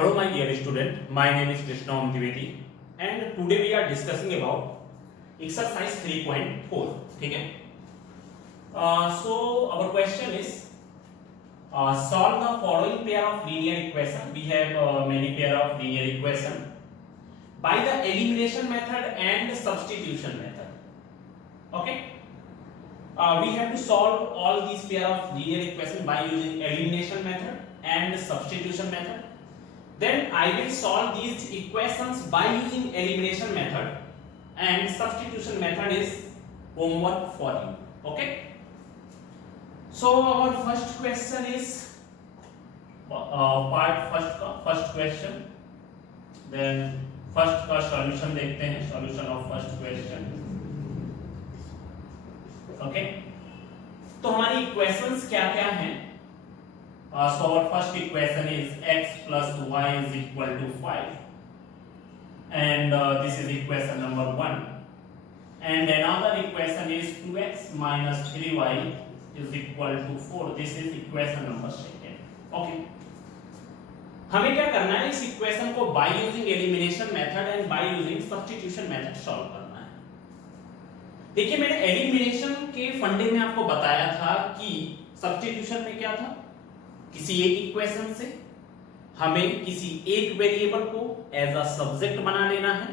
Hello my dear student, my name is Krishna Dwivedi and today we are discussing about exercise 3.4. ठीक है? So our question is solve the following pair of linear equation. We have many pair of linear equation by the elimination method and substitution method. Okay? We have to solve all these pair of linear equation by using elimination method and substitution method. Then I will solve these equations by using elimination method and substitution method is homework for you. Okay? So our first question is first question. Then first का solution देखते हैं. Solution of first question. Okay? तो हमारी equations क्या क्या हैं? So our first equation is x plus y is equal to 5 and this is equation number 1 and another equation is 2x minus 3y is equal to 4. This is equation number 2. Okay. हमें क्या करना है इस equation को bye using elimination method and bye using substitution method solve करना है. देखिए मैंने एलिमिनेशन के फंडे में आपको बताया था कि सब्स्टिट्यूशन में क्या था, किसी एक इक्वेशन से हमें किसी एक वेरिएबल को एज अ सब्जेक्ट बना लेना है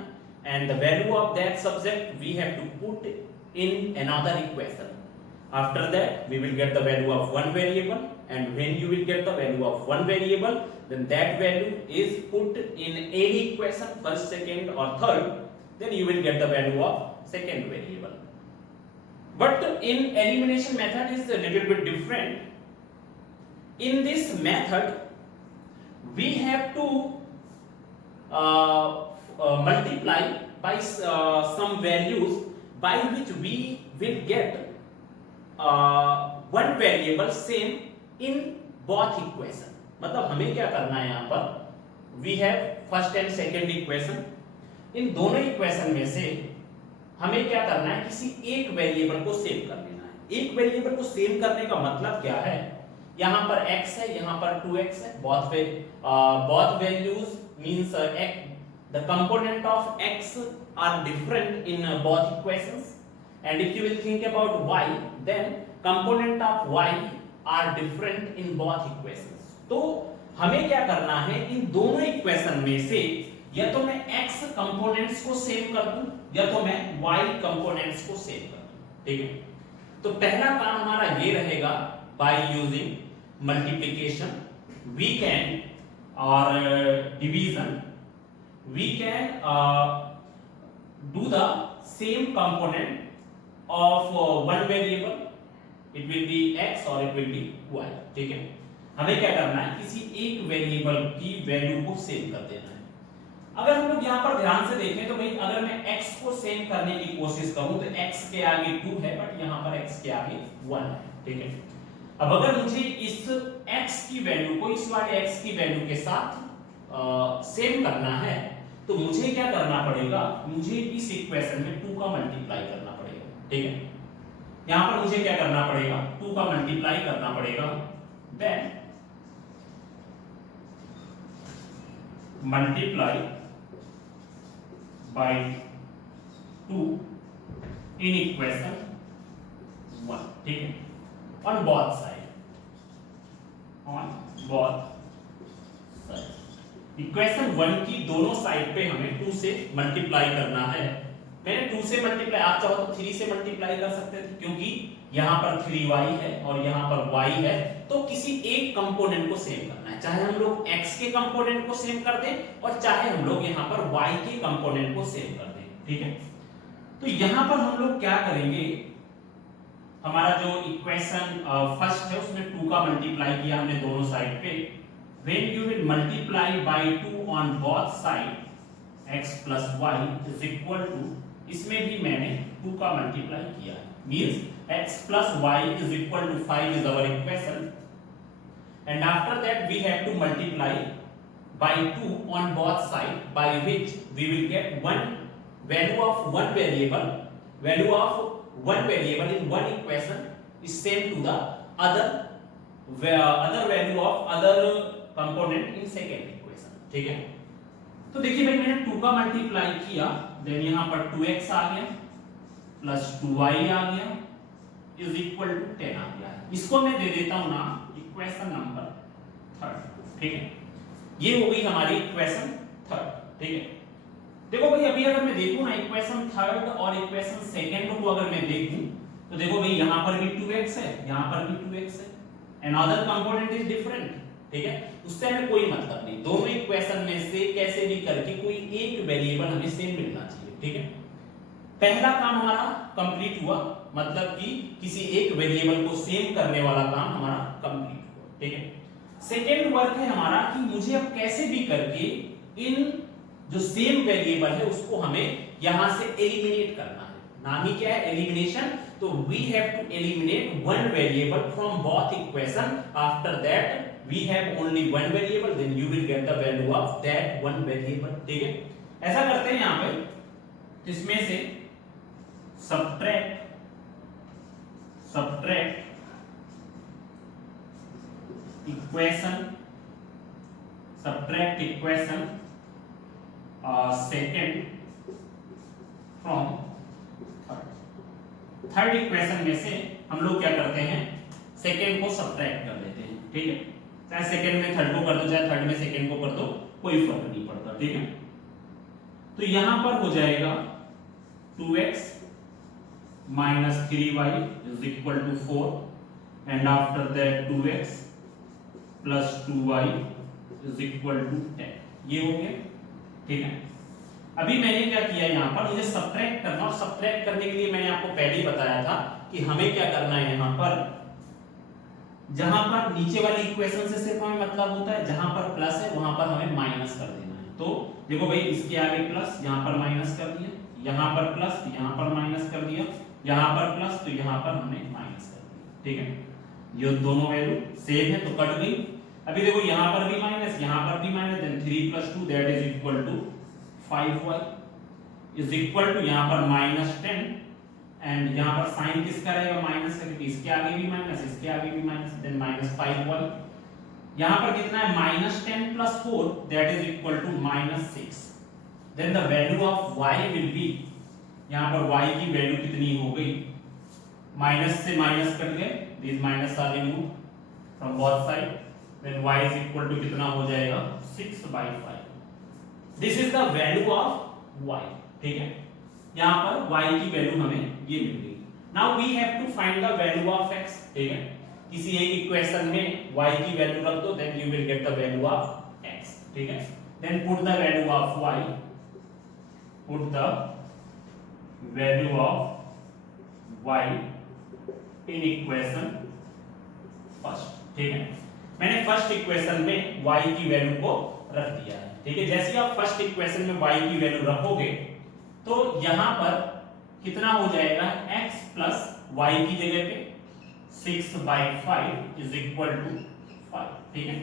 and the value of that subject we have to put in another equation. After that we will get the value of one variable and when you will get the value of one variable then that value is put in any equation first, second और third, then you will get the value of second variable. But in elimination method is a little bit different. In this method, we have to multiply by some values by which we will get one variable same in both equation. मतलब हमें क्या करना है यहाँ पर, we have first and second equation. इन दोनों equation में से हमें क्या करना है, किसी एक वेरिएबल को सेव कर लेना है. एक वेरिएबल को सेव करने का मतलब क्या है, यहाँ पर x है, यहाँ पर 2x है. both values means the component of x are different in both equations, and if you will think about y, then component of y are different in both equations. तो हमें क्या करना है, इन दोनों इक्वेशन में से या तो मैं x कंपोनेंट्स को सेव कर दूं या तो मैं y कंपोनेंट्स को सेव कर दूं. ठीक है? तो पहला काम हमारा ये रहेगा, by using multiplication we can or division we can do the same component of one variable. It will be x or it will be y. ठीक है? हमें क्या करना है, किसी एक वेरिएबल की वैल्यू को सेव कर देना है. अगर हम लोग यहाँ पर ध्यान से देखें तो भाई अगर मैं x को सेव करने की कोशिश करूं तो x के आगे 2 है बट यहाँ पर x के आगे 1 है. ठीक है? अब अगर मुझे इस x की वैल्यू को इस वाले x की वैल्यू के साथ सेम करना है तो मुझे क्या करना पड़ेगा, मुझे इस इक्वेशन में 2 का मल्टीप्लाई करना पड़ेगा. ठीक है? यहां पर मुझे क्या करना पड़ेगा, 2 का मल्टीप्लाई करना पड़ेगा. Then multiply by 2 in equation 1. ठीक है? on both side. इक्वेशन 1 की दोनों साइड पे हमें 2 से मल्टीप्लाई करना है. मैंने 2 से मल्टीप्लाई, आप चाहो तो 3 से मल्टीप्लाई कर सकते थे क्योंकि यहाँ पर 3y है और यहाँ पर y है. तो किसी एक कंपोनेंट को सेव करना है, चाहे हम लोग x के कंपोनेंट को सेव कर दें और चाहे हम लोग यहाँ पर y के कंपोनेंट को सेव कर दें. ठीक है? तो यहाँ पर हम लोग क्या करेंगे, हमारा जो इक्वेशन फर्स्ट है उसमें 2 का मल्टीप्लाई किया हमने दोनों साइड पे. when you will multiply by 2 on both side x plus y is equal to, इसमें भी मैंने 2 का मल्टीप्लाई किया है, means x plus y is equal to 5 is our equation and after that we have to multiply by 2 on both side by which we will get one value of one variable in one equation is same to the other value of other component in second equation. ठीक है। तो देखिए भाई मैंने 2 का multiply किया, then यहां पर 2x आ गया प्लस 2y आ गया इज इक्वल टू 10 आ गया। इसको मैं दे देता हूं ना इक्वेशन नंबर 3, ठीक है। ये हो गई हमारी इक्वेशन 3, ठीक है। देखो भाई अभी अगर मैं देखूं ना इक्वेशन 3 और इक्वेशन 2 को अगर मैं देखूं तो देखो भाई यहां पर भी 2x है, यहां पर भी 2x है, अनदर कंपोनेंट इज डिफरेंट, ठीक है। उससे हमें कोई मतलब नहीं, दोनों इक्वेशन में से कैसे भी करके कोई एक वेरिएबल हमें सेम मिलना चाहिए, ठीक है। पहला काम हमारा कंप्लीट हुआ, मतलब कि किसी एक वेरिएबल को सेम करने वाला काम हमारा कंप्लीट हुआ, ठीक है। सेकेंड वर्क है हमारा कि मुझे अब कैसे भी करके इन जो सेम वेरिएबल है उसको हमें यहां से एलिमिनेट करना है। नाम ही क्या है, एलिमिनेशन। तो we have to eliminate one variable from both equation, after that we have only one variable, then you will get the value of that one variable, ठीक है। ऐसा करते हैं यहां पे, इसमें से subtract equation second from third equation में से हम लोग क्या करते हैं, सेकेंड को सब्ट्रैक्ट कर लेते हैं, ठीक है। चाहे सेकेंड में थर्ड को कर दो, चाहे थर्ड में सेकेंड को कर दो, कोई फर्क नहीं पड़ता, ठीक है। तो यहां पर हो जाएगा 2x minus 3y is equal to 4 and after that 2x plus 2y is equal to 10। ये हो गया, ठीक है। अभी मैंने क्या किया, यहां पर मुझे सब्ट्रैक्ट करना, और सब्ट्रैक्ट करने के लिए मैंने आपको पहले ही बताया था कि हमें क्या करना है, यहां पर जहां पर नीचे वाली इक्वेशन से सिर्फ हमें मतलब होता है, जहां पर प्लस है वहां पर हमें माइनस कर देना है। तो देखो भाई इसके आगे प्लस, यहां पर माइनस कर दिया, यहां पर प्लस, यहां पर माइनस कर दिया, यहां पर प्लस, तो यहां पर हमने माइनस कर दिया, ठीक है। ये दोनों वैल्यू सेम है तो कट गई। अभी देखो यहां पर भी माइनस, यहां पर भी minus, then 3 + 2 that is equal to 5y is equal to यहां पर -10 एंड यहां पर साइन किसका रहेगा, माइनस का, क्योंकि इसके आगे भी माइनस, इसके आगे भी माइनस, देन -5y। यहां पर कितना है, -10 + 4 that is equal to -6। Then the value of y will be, यहां पर y की वैल्यू कितनी हो गई, माइनस से माइनस कट गए, this minus are remove from both side, then y is equal to कितना हो जाएगा, 6/5। This is the value of y, ठीक है। यहां पर y की वैल्यू हमें ये मिल गई। Now we have to find the value of x, ठीक है। किसी एक इक्वेशन में y की वैल्यू रख दो, then you will get the value of x, ठीक है। Then put the value of y, put the value of y in equation first, ठीक है। मैंने फर्स्ट इक्वेशन में y की वैल्यू को रख दिया है, ठीक है। जैसे ही आप फर्स्ट इक्वेशन में y की वैल्यू रखोगे तो यहां पर कितना हो जाएगा, x प्लस y की जगह पे 6/5 इज इक्वल टू 5, ठीक है।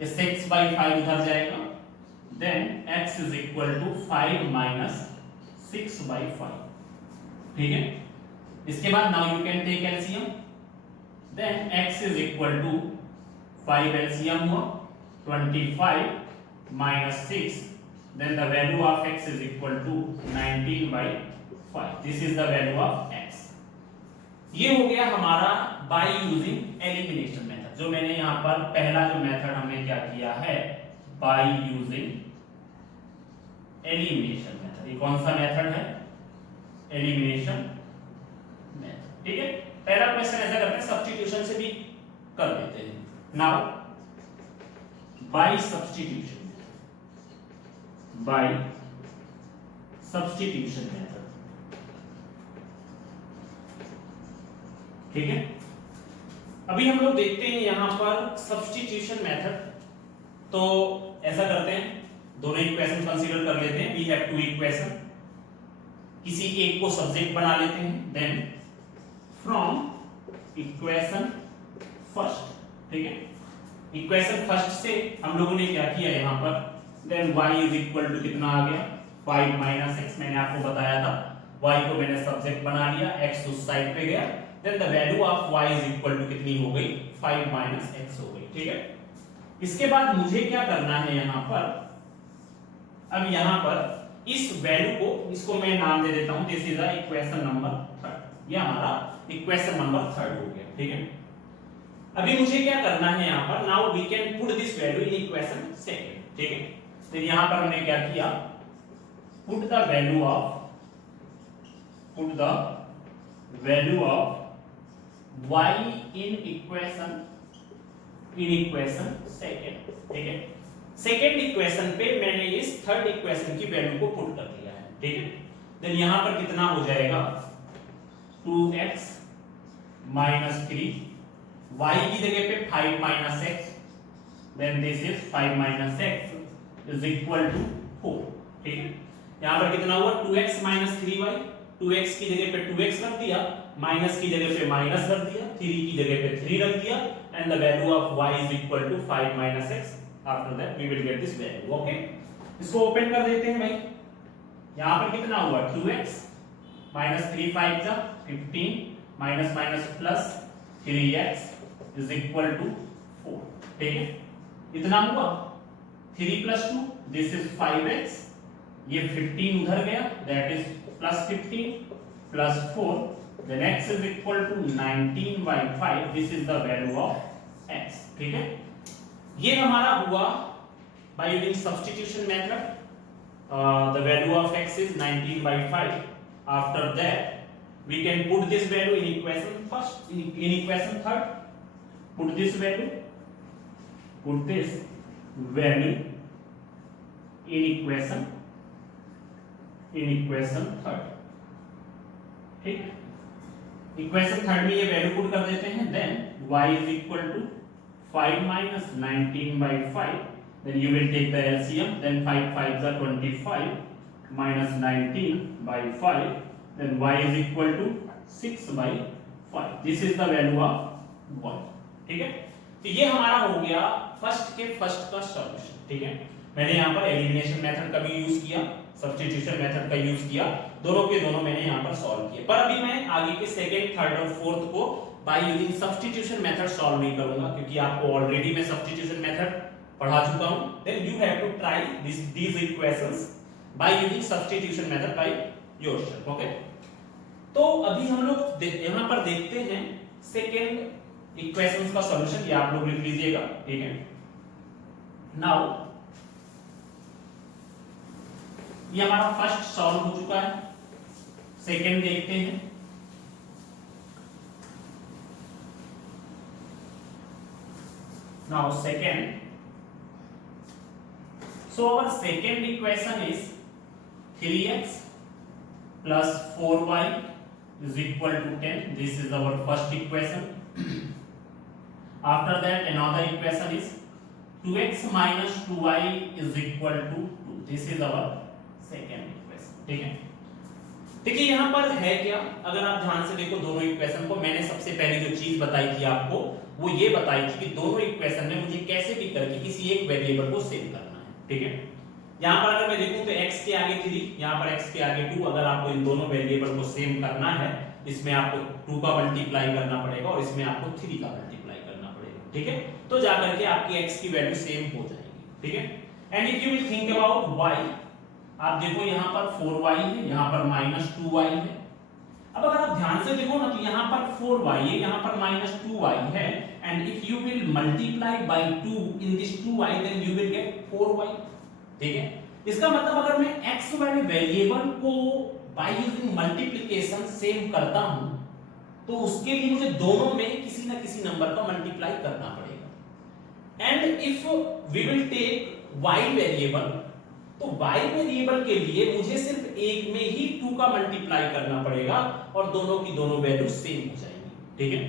ये 6/5 उधर जाएगा, then x is equal to 5 minus 6/5, ठीक है। इसके बाद now you can take LCM, then x is equal to 5 LCM हुआ 25 minus 6, then the value of x is equal to 19/5। this is the value of x। ये हो गया हमारा by using elimination method। जो मैंने यहां पर पहला जो मेथड हमने क्या किया है, by using elimination method। ये कौन सा मेथड है, elimination method, ठीक है। पहला क्वेश्चन ऐसा करते हैं, सब्स्टिट्यूशन से भी कर देते हैं। Now by substitution, by substitution method, ठीक है। अभी हम लोग देखते हैं यहां पर सब्स्टिट्यूशन मेथड। तो ऐसा करते हैं, दोनों इक्वेशन कंसीडर कर लेते हैं। वी हैव टू इक्वेशन, किसी एक को सब्जेक्ट बना लेते हैं, देन फ्रॉम इक्वेशन फर्स्ट, ठीक है। इक्वेशन फर्स्ट से हम लोगों ने क्या किया यहां पर, then y is equal to कितना आ गया, 5 माइनस x। मैंने आपको बताया था y को मैंने सब्जेक्ट बना लिया, x उस साइड पे गया, then the value of y is equal to कितनी हो गई, 5 माइनस x हो गई, ठीक है। इसके बाद मुझे क्या करना है, यहां पर अब यहाँ पर इस वैल्यू को, इसको मैं नाम दे देता हूं, this is the equation number 3। ये हमारा इक्वेशन नंबर 3 हो गया, ठीक है। अभी मुझे क्या करना है यहाँ पर, now we can put this value in equation 2, ठीक है। तो यहाँ पर हमने क्या किया, put the value of y in equation 2, ठीक है। सेकेंड इक्वेशन पे मैंने इस थर्ड इक्वेशन की वैल्यू को पुट कर दिया है, ठीक है। देन यहां पर कितना हो जाएगा, 2x - 3, y की जगह पे 5 - x, then this is 5 - x is equal to 4, ठीक है। यहां पर कितना हुआ, 2x - 3y, 2x की जगह पे 2x रख दिया, माइनस की जगह पे माइनस रख दिया, 3 की जगह पे 3 रख दिया, and the value of y is equal to 5 - x। After that we will get this value, okay. इसको ओपन कर देते हैं भाई। यहां पर कितना हुआ, 2x - 3 5 जा 15 minus minus plus 3x is equal to 4, ठीक है। इतना हुआ, 3 + 2 दिस इज 5x, ये 15 उधर गया, that is +15 + 4, then x is equal to 19/5, this is the value of x, ठीक है। ये हमारा हुआ by using substitution method, the value of x is 19/5। after that we can put this value in equation first, in equation third, put this value in equation third, ठीक। Equation third में ये value put कर देते हैं, then y is equal to 5 - 19/5, then you will take the LCM, then 5 5s are 25 minus 19/5, then y is equal to 6/5, this is the value of y, ठीक है। तो ये हमारा हो गया फर्स्ट का सॉल्यूशन, ठीक है। मैंने यहाँ पर एलिमिनेशन मेथड का भी यूज किया, सब्स्टिट्यूशन मेथड का यूज किया, दोनों के दोनों मैंने यहाँ पर सॉल्व किए। पर अभी मैं आगे के सेकंड, थर्ड और फोर्थ को bye using substitution method solve नहीं करूंगा, क्योंकि आपको ऑलरेडी मैं सब्स्टिट्यूशन मेथड पढ़ा चुका हूं। Then you have to try these equations by using substitution method by yourself, okay. तो अभी हम लोग यहाँ पर देखते हैं सेकंड इक्वेशंस का सॉल्यूशन, ये आप लोग लिख लीजिएगा, ठीक है। नाउ ये हमारा फर्स्ट सॉल्व हो चुका है, सेकंड देखते हैं। Now second, so our second equation is 3x plus 4y is equal to 10. This is our first equation. After that another equation is 2x minus 2y is equal to 2. This is our second equation, ठीक है। देखिए यहाँ पर है क्या, अगर आप ध्यान से देखो दोनों इक्वेशन को, मैंने सबसे पहले जो चीज बताई थी आपको वो ये बताई थी कि दोनों इक्वेशन में मुझे कैसे भी करके किसी एक वेरिएबल को सेव करना है, ठीक है। यहाँ पर अगर मैं देखूं तो x के आगे 3, यहाँ पर x के आगे 2, अगर आपको इन दोनों वेरिएबल को सेव करना है, इसमें आपको 2 का मल्टीप्लाई करना पड़ेगा और इसमें आपको 3 का मल्टीप्लाई करना पड़ेगा, ठीक है। तो जाकर के आपकी x की वैल्यू सेम हो जाएगी, ठीक है। And if you will think about y, आप देखो यहाँ पर 4y है, यहाँ पर -2y है। अब अगर आप ध्यान से देखो ना तो यहाँ पर 4y है, यहाँ पर -2y है, and if you will multiply by 2 in this 2y then you will get 4y, ठीक है। इसका मतलब अगर मैं x वाले वेरिएबल को बाय यूजिंग मल्टीप्लिकेशन सेम करता हूं तो उसके लिए मुझे दोनों में किसी ना किसी नंबर का मल्टीप्लाई करना पड़ेगा। And if we will take y variable, तो y वेरिएबल के लिए मुझे सिर्फ एक में ही 2 का मल्टीप्लाई करना पड़ेगा और दोनों की दोनों वैल्यू सेम हो जाएंगी, ठीक है।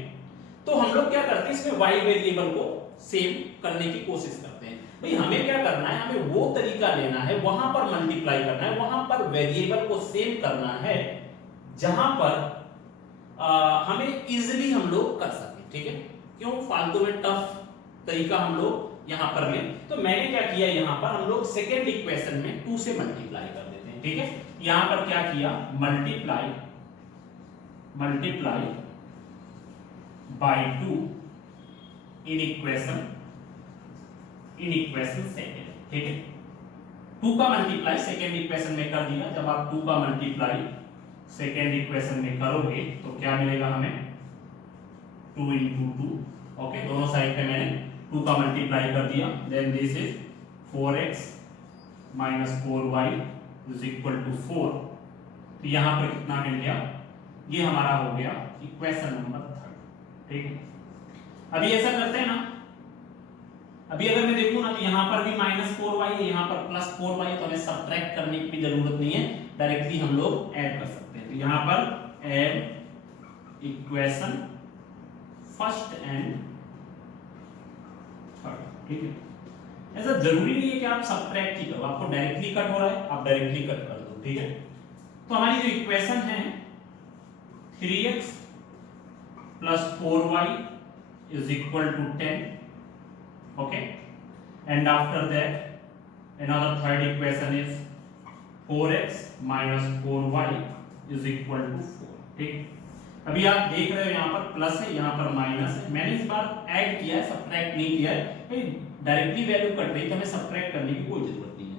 तो हम लोग क्या करते हैं, इसमें y वेरिएबल को सेम करने की कोशिश करते हैं। भाई हमें क्या करना है, हमें वो तरीका लेना है, वहां पर मल्टीप्लाई करना है, वहां पर वेरिएबल को सेम करना है जहां पर हमें इजीली हम लोग कर सकें, ठीक है। क्यों फालतू में टफ तरीका हम लोग यहां पर लें। तो मैंने क्या किया, यहां पर हम लोग सेकेंड इक्वेशन में 2 से मल्टीप्लाई कर देते हैं, ठीक है। यहां पर क्या किया, multiply by 2 in equation second, ठीक है। 2 का मल्टीप्लाई सेकेंड इक्वेशन में कर दिया। जब आप 2 का मल्टीप्लाई सेकेंड इक्वेशन में करोगे तो क्या मिलेगा हमें 2 into 2। ओके, दोनों साइड पे मैंने 2 का मल्टीप्लाई कर दिया। Then this is 4x minus 4y is equal to 4। तो यहाँ पर कितना मिल गया, ये हमारा हो गया इक्वेशन नंबर 3। ठीक है, अभी ऐसा करते हैं ना, अभी अगर मैं देखूं ना तो यहाँ पर भी -4y है, यहाँ पर +4y, तो हमें सब्ट्रैक्ट करने की भी जरूरत नहीं है, डायरेक्टली हम लोग ऐड कर सकते हैं। तो यहाँ पर add equation first and third. ठीक है, ऐसा जरूरी नहीं है कि आप सब्ट्रैक्ट ही करो, आपको डायरेक्टली कट हो रहा है आप डायरेक्टली कट कर दो। ठीक है, तो हमारी जो इक्वेशन है 3x plus 4y is equal to 10। okay, and after that another third equation is 4x minus 4y is equal to 4। ठीक, अभी आप देख रहे हो यहाँ पर प्लस है, यहाँ पर माइनस है। मैंने इस बार ऐड किया है, सब्ट्रैक्ट नहीं किया है। डायरेक्टली वैल्यू कट रही है तो हमें सब्ट्रैक्ट करने की कोई जरूरत नहीं है।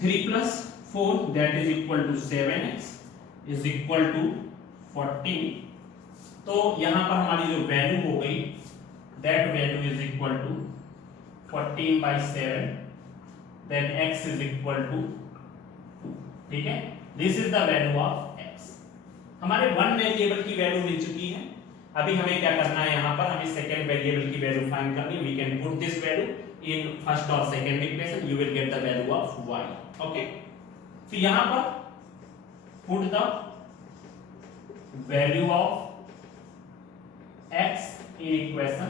3 plus 4 that is equal to 7x is equal to 14। तो यहाँ पर हमारी जो वैल्यू हो गई that value is equal to 14/7, then x is equal to 2। ठीक है, this is the value of x। हमारे वन वेरिएबल की वैल्यू मिल चुकी है। अभी हमें क्या करना है, यहाँ पर हमें सेकेंड वेरिएबल की वैल्यू फाइंड करनी है। We can put this value in first और second equation, you will get the value of y। Okay, तो यहाँ पर put the value of x in equation,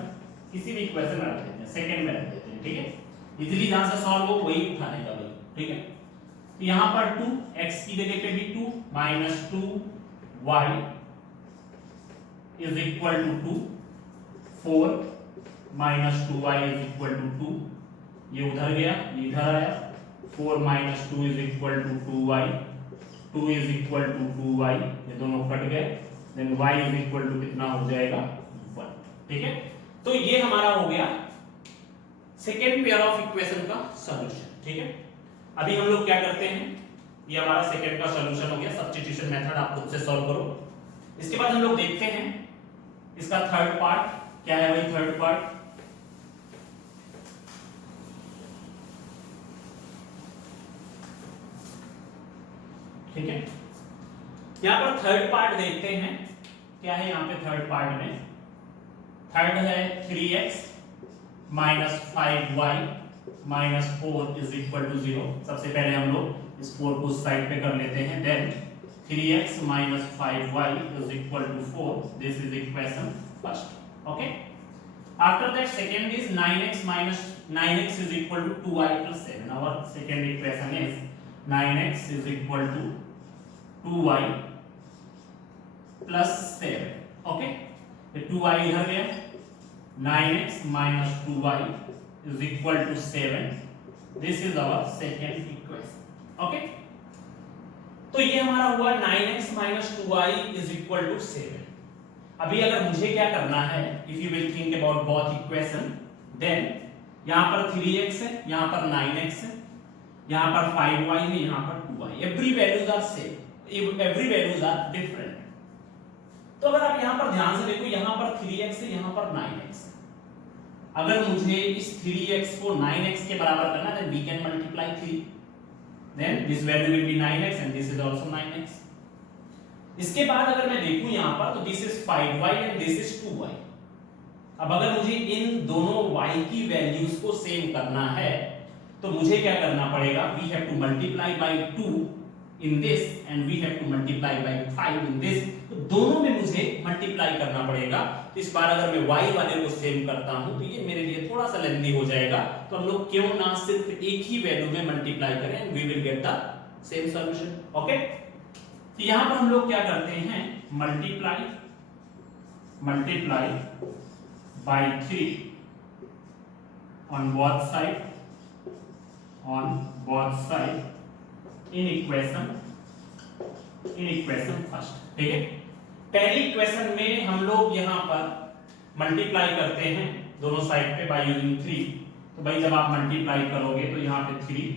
किसी भी इक्वेशन में रख देते हैं, सेकेंड में रख देते हैं। ठीक है, इजीली जहां से सॉल्व हो वही उठाने का भाई। ठीक है, तो यहाँ पर 2 x की जगह पे भी 2 minus 2y is equal to 2, 4 minus 2y is equal to 2, ये उधर गया ये इधर आया, 4 minus 2 is equal to 2y, 2 is equal to 2y, ये दोनों कट गए, then y is equal to कितना हो जाएगा 1। ठीक है, तो ये हमारा हो गया सेकेंड पेयर ऑफ इक्वेशन का सॉल्यूशन। ठीक है, अभी हम लोग क्या करते हैं, ये हमारा सेकेंड का सॉल्यूशन हो गया। सब्स्टिट्यूशन मेथड आप खुद से सॉल्व करो। इसके बाद हम लोग देखते हैं इसका थर्ड पार्ट क्या है। भाई थर्ड पार्ट, ठीक है, यहां पर थर्ड पार्ट देखते हैं क्या है। यहां पे थर्ड पार्ट में थर्ड है 3x minus 5y minus 4 is equal to 0। सबसे पहले हम लोग इस 4 को साइड पे कर लेते हैं। then 3x minus 5y is equal to 4, this is equation first। okay, after that second is 9x minus 9x is equal to 2y plus 7। our second equation is 9x is equal to 2y plus 7। okay, ये 2y इधर गया, 9x minus 2y is equal to 7। this is our second equation। okay, तो ये हमारा हुआ 9x minus 2y is equal to 7। अभी अगर मुझे क्या करना है, if you will think about both equation, then यहाँ पर 3x है, यहाँ पर 9x है, यहाँ पर 5y है, यहाँ पर 2y। every values are same, every values are different। तो अगर आप यहाँ पर ध्यान से देखो, यहाँ पर 3x है, यहाँ पर 9x है। अगर मुझे इस 3x को 9x के बराबर करना है, then we can multiply 3, then this value will be 9x and this is also 9x। इसके बाद अगर मैं देखूं यहाँ पर तो this is 5y and this is 2y। अब अगर मुझे इन दोनों y की वैल्यूज को सेम करना है तो मुझे क्या करना पड़ेगा, we have to multiply by 2 in this and we have to multiply by 5 in this। तो दोनों में मुझे मल्टीप्लाई करना पड़ेगा। तो इस बार अगर मैं y वाले को सेम करता हूं तो ये मेरे लिए थोड़ा सा लेंथी हो जाएगा। तो हम लोग क्यों ना सिर्फ एक ही वैल्यू में मल्टीप्लाई करें and we will get the same solution। Okay, तो यहां पर हम लोग क्या करते हैं, multiply by 3 on both side in equation first. ठीक है, पहली इक्वेशन में हम लोग यहां पर मल्टीप्लाई करते हैं दोनों साइड पे बाय यूजिंग 3। तो भाई जब आप मल्टीप्लाई करोगे तो यहाँ पे 3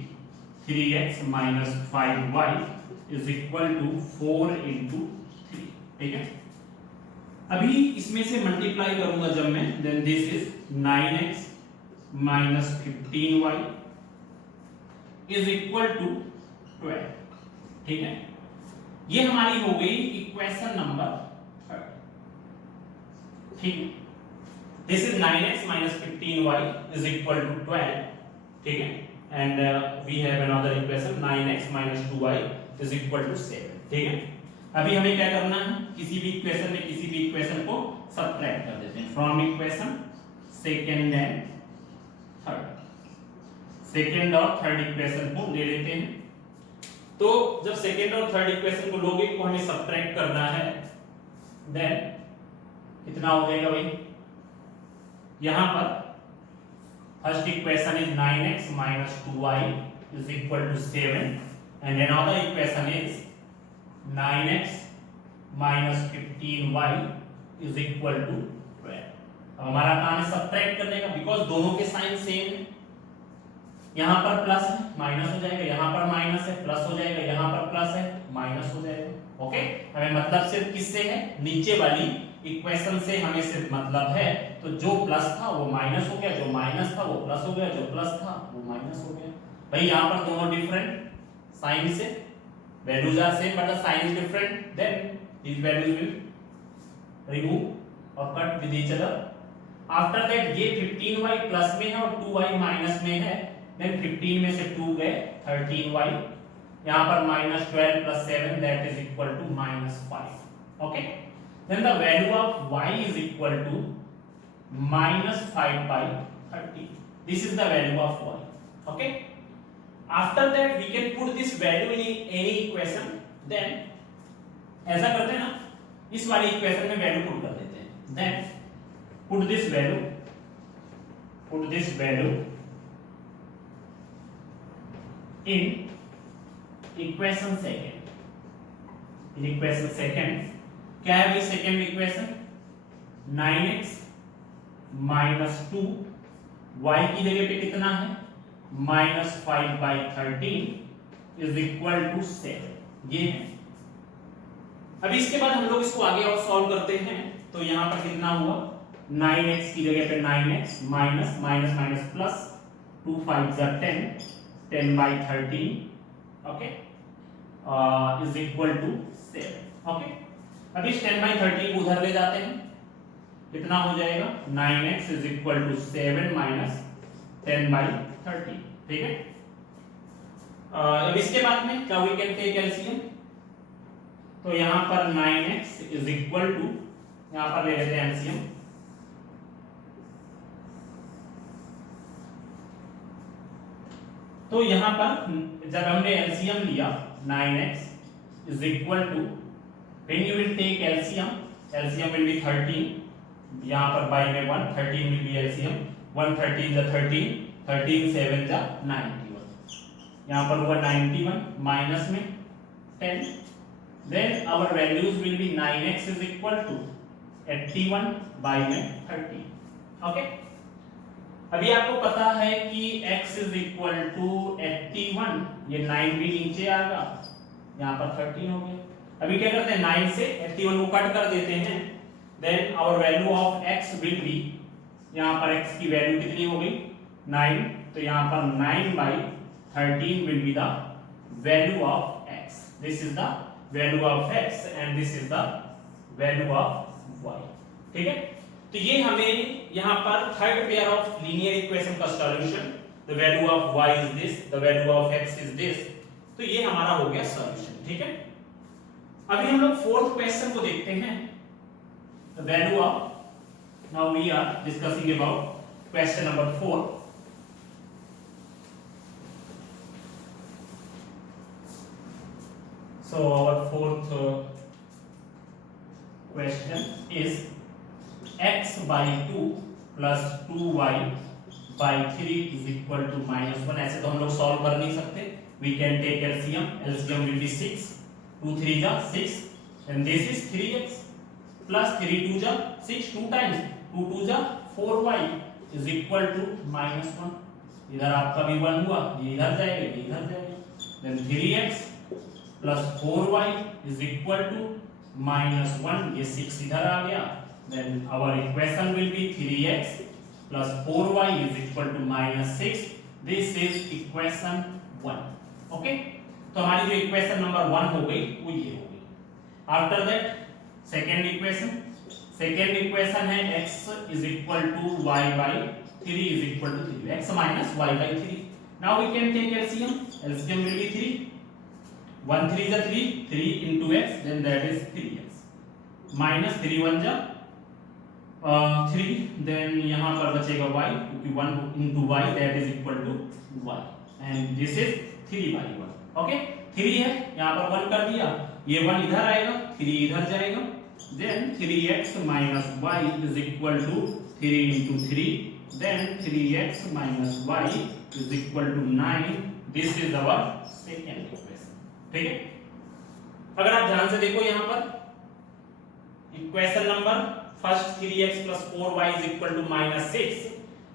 3x minus 5y is equal to 4 into 3। ठीक है, अभी इसमें से मल्टीप्लाई करूंगा जब मैं, then this is 9x minus 15y is equal to 12। ठीक है, ये हमारी हो गई इक्वेशन नंबर 3। ठीक है, this is 9x minus 15y is equal to 12। ठीक है, and we have another equation 9x minus 2y is equal to 7। ठीक है, अभी हमें क्या करना है, किसी भी इक्वेशन में किसी भी इक्वेशन को सबट्रैक्ट कर देते हैं from equation second and third. Second और थर्ड इक्वेशन को ले लेते हैं। तो जब सेकंड और थर्ड इक्वेशन को लोगे को हमें सबट्रैक्ट करना है, देन कितना हो जाएगा भाई, यहां पर first equation is 9x minus 2y is equal to 7 and another equation is 9x minus 15y is equal to 12। अब हमारा काम है सबट्रैक्ट करने का, बिकॉज दोनों के साइन सेम है। यहां पर प्लस है माइनस हो जाएगा, यहां पर माइनस है प्लस हो जाएगा, यहां पर प्लस है माइनस हो जाएगा। ओके, हमें मतलब सिर्फ किससे है, नीचे वाली इक्वेशन से हमें सिर्फ मतलब है। तो जो प्लस था वो माइनस हो गया, जो माइनस था वो प्लस हो गया, जो प्लस था वो माइनस हो गया। भाई यहां पर दोनों डिफरेंट साइन से, values are same but the sign is different, then these values will remove or cut with each other. After that ये 15y प्लस में है और 2y माइनस में है, then 15 में से 2 गए 13y, यहाँ पर minus 12 plus 7 that is equal to minus 5. Okay, then the value of y is equal to minus 5 by 30. This is the value of y. Okay, after that we can put this value in any equation, then ऐसा करते हैं ना, इस वाली equation में value put कर देते हैं, then put this value in equation second। in equation second क्या है भाई, second equation 9x minus 2 y की जगह पे कितना है minus 5 by 13 is equal to 7। ये है। अभी इसके बाद हम लोग इसको आगे और सॉल्व करते हैं। तो यहां पर कितना हुआ, 9x की जगह पे 9x minus minus minus plus 2 5 जा 10 10 by 13 okay is equal to 7। Okay, अभी इस 10 बाई 13 को उधर ले जाते हैं, कितना हो जाएगा 9x is equal to 7 minus 10 by 30। ठीक है, अब इसके बाद में क्या वी कैन टेक एलसीएम। तो यहां पर 9x इज इक्वल टू, यहां पर ले लेते हैं एलसीएम, तो यहां पर जब हमने एलसीएम लिया 9x is equal to, when you will take LCM, LCM will be 13, यहां पर बाई में 1 13 will be LCM, 1 13 the 13 13 7 the 91, यहां पर हुआ 91 माइनस में 10, then our values will be 9x is equal to 81 by में 30। ओके, अभी आपको पता है कि x is equal to 81, ये 9 भी नीचे आएगा, यहाँ पर 13 हो गया। अभी क्या करते हैं 9 से 81 को कट कर देते हैं, then our value of x will be, यहाँ पर x की वैल्यू कितनी हो गई 9, तो यहाँ पर 9 by 13 will be the value of x। This is the value of x and this is the value of y। ठीक है, तो ये हमें यहाँ पर third pair of linear equation का solution, the value of y is this, the value of x is this, तो ये हमारा हो गया सॉल्यूशन। ठीक है, अभी हम लोग फोर्थ क्वेश्चन को देखते हैं, the value of, now we are discussing about question number 4। So our fourth question is x by 2 plus 2y by 3 is equal to -1। ऐसे तो हम लोग सॉल्व कर नहीं सकते, we can take LCM, LCM will be 6, 2 3 जा 6 and this is 3x plus 3 2 जा 6, 2 times 2 2 जा 4y is equal to -1। इधर आपका भी 1 हुआ, ये इधर जाएगा, ये इधर जाएगा। Then 3x plus 4y is equal to -1, ये 6 इधर आ गया। Then our equation will be 3x plus 4y is equal to -6। This is equation 1। Okay, तो हमारी जो इक्वेशन नंबर 1 हो गई वो ये हो गई। आफ्टर दैट सेकेंड इक्वेशन है x is equal to y by 3 is equal to 3, x minus y by 3. Now we can take LCM. LCM will be 3. 1 3 is 3, 3 into x, then that is 3x. Minus 3 1 जा 3, then यहाँ पर बचेगा y, क्योंकि 1 into y that is equal to y, and this is 3 by 1. Okay, 3 है, यहाँ पर 1 कर दिया, ये 1 इधर आएगा, 3 इधर जाएगा, then 3x minus y is equal to 3 into 3. Then 3x minus y is equal to 9. This is our second equation. ठीक है, अगर आप ध्यान से देखो यहाँ पर equation number first 3x plus 4y is equal to -6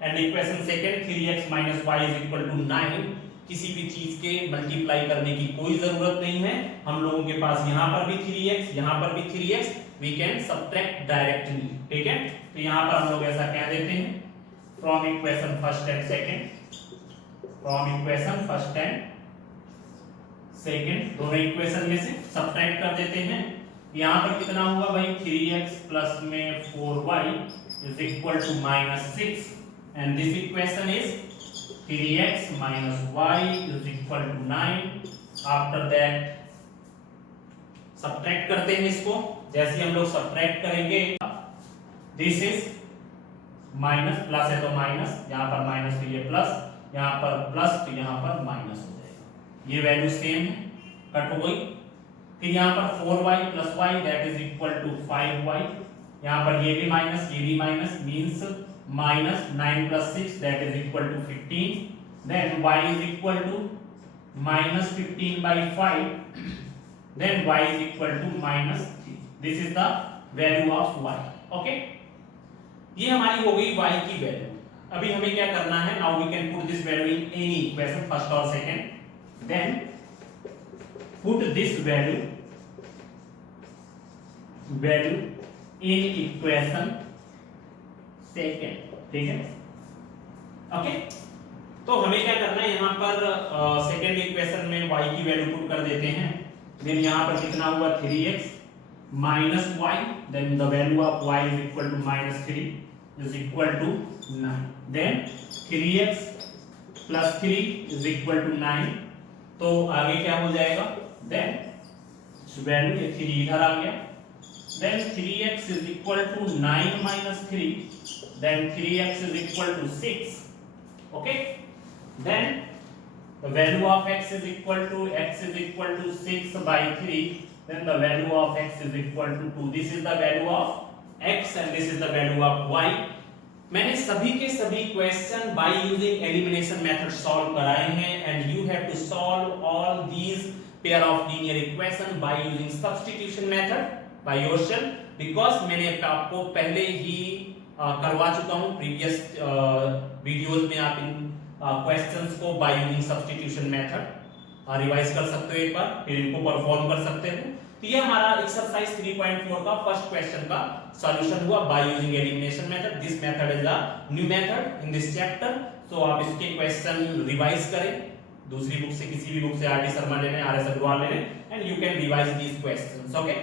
and equation second 3x minus y is equal to 9। किसी भी चीज के मल्टीप्लाई करने की कोई जरूरत नहीं है, हम लोगों के पास यहाँ पर भी 3x, यहाँ पर भी 3x, we can subtract directly। ठीक है, तो यहाँ पर हम लोग ऐसा कह देते हैं from equation first and second, दोनों इक्वेशन में से सब्ट्रैक्ट कर देते हैं। यहाँ पर कितना हुआ भाई, 3x प्लस में 4y is equal to -6 and this equation is 3x minus y is equal to 9। after that subtract करते हैं इसको, जैसे हम लोग सब्ट्रैक्ट करेंगे this is माइनस, प्लस है तो माइनस, यहाँ पर माइनस तो ये प्लस, यहाँ पर प्लस तो यहाँ पर माइनस हो जाएगा, ये वैल्यू सेम है, कट हो गई। फिर यहाँ पर 4y plus y that is equal to 5y, यहाँ पर ये भी माइनस, ये भी minus, means minus 9 plus 6 that is equal to 15। Then y is equal to -15 by 5, then y is equal to -3। This is the value of y। Okay, ये हमारी हो गई y की वैल्यू। अभी हमें क्या करना है, now we can put this value in any equation first और second, then put this value in equation second. ठीक है, ओके, तो हमें क्या करना है, यहाँ पर सेकंड इक्वेशन में y की वैल्यू पुट कर देते हैं। देन यहाँ पर कितना हुआ, 3x minus y, then the value of y is equal to -3 is equal to 9। then 3x plus 3 is equal to 9। तो आगे क्या हो जाएगा, then वैल्यू ये 3 इधर आ गया, then 3x is equal to 9 minus 3, then 3x is equal to 6। okay, then the value of x is equal to 6 by 3, then the value of x is equal to 2। this is the value of x and this is the value of y। मैंने सभी के सभी question by using elimination method solve कराए हैं and you have to solve all these pair of linear equation by using substitution method by yourself, because मैंने आपको पहले ही करवा चुका हूं प्रीवियस वीडियोस में। आप इन क्वेश्चंस को bye using substitution method revise कर सकते हो, एक बार फिर इनको परफॉर्म कर सकते हो। तो ये हमारा एक्सरसाइज 3.4 का फर्स्ट क्वेश्चन का सॉल्यूशन हुआ by using elimination method. This method is a new method in this chapter, so आप इसके क्वेश्चन रिवाइज करें, दूसरी बुक से, किसी भी बुक से, आर डी शर्मा ले लें, आर एस अग्रवाल ले लें, and you can revise these questions. Okay.